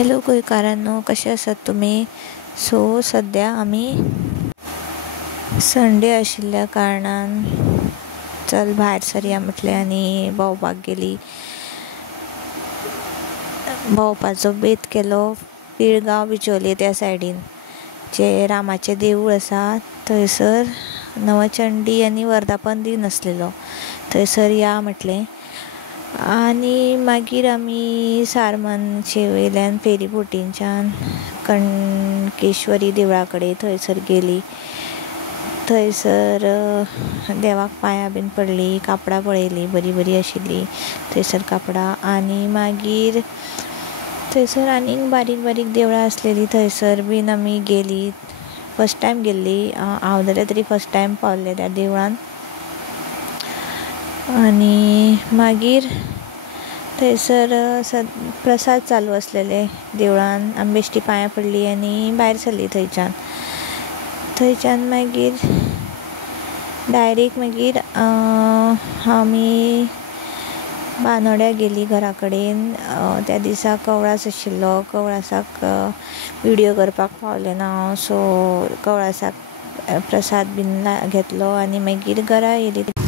हॅलो गोंयकारांनो, कशे आसात तुमी? सो सद्या आमी संडे आशिल्ल्या कारणान चल भायर सरया म्हटलें आनी भोंवपाक गेली. भोंवपाचो बेत केलो पिळगांव बिचोले त्या सायडीन जे रामाचें देवूळ आसा थंयसर नवचंडी आनी वर्धापन दिन आसलेलो. थंयसर या म्हटलें आनी मागीर आमी सारमनचे वयल्यान फेरी बोटींच्यान कणकेश्वरी देवळा कडेन थंयसर गेली. थंयसर देवाक पांयां बीन पडलीं, कापडां पळयलीं, बरीं बरीं आशिल्लीं थंयसर कापडां. आनी मागीर थंयसर आनीक बारीक बारीक देवळां आसलेलीं थंयसर बीन आमी गेलीं. फस्ट टायम गेल्लीं हांव जाल्यार तरी फस्ट टायम पावलें त्या देवळान. आनी मागीर थंयसर प्रसाद चालू आसलेले देवळान. आमी बेश्टी पांयां पडलीं आनी भायर सरलीं थंयच्यान मागीर डायरेक्ट मागीर आमी बांदोड्या गेलीं घरा कडेन. त्या दिसा कवळास आशिल्लो, कवळासाक विडियो करपाक पावलें ना हांव. सो कवळासाक प्रसाद बीन घेतलो आनी मागीर घरा येयलीं.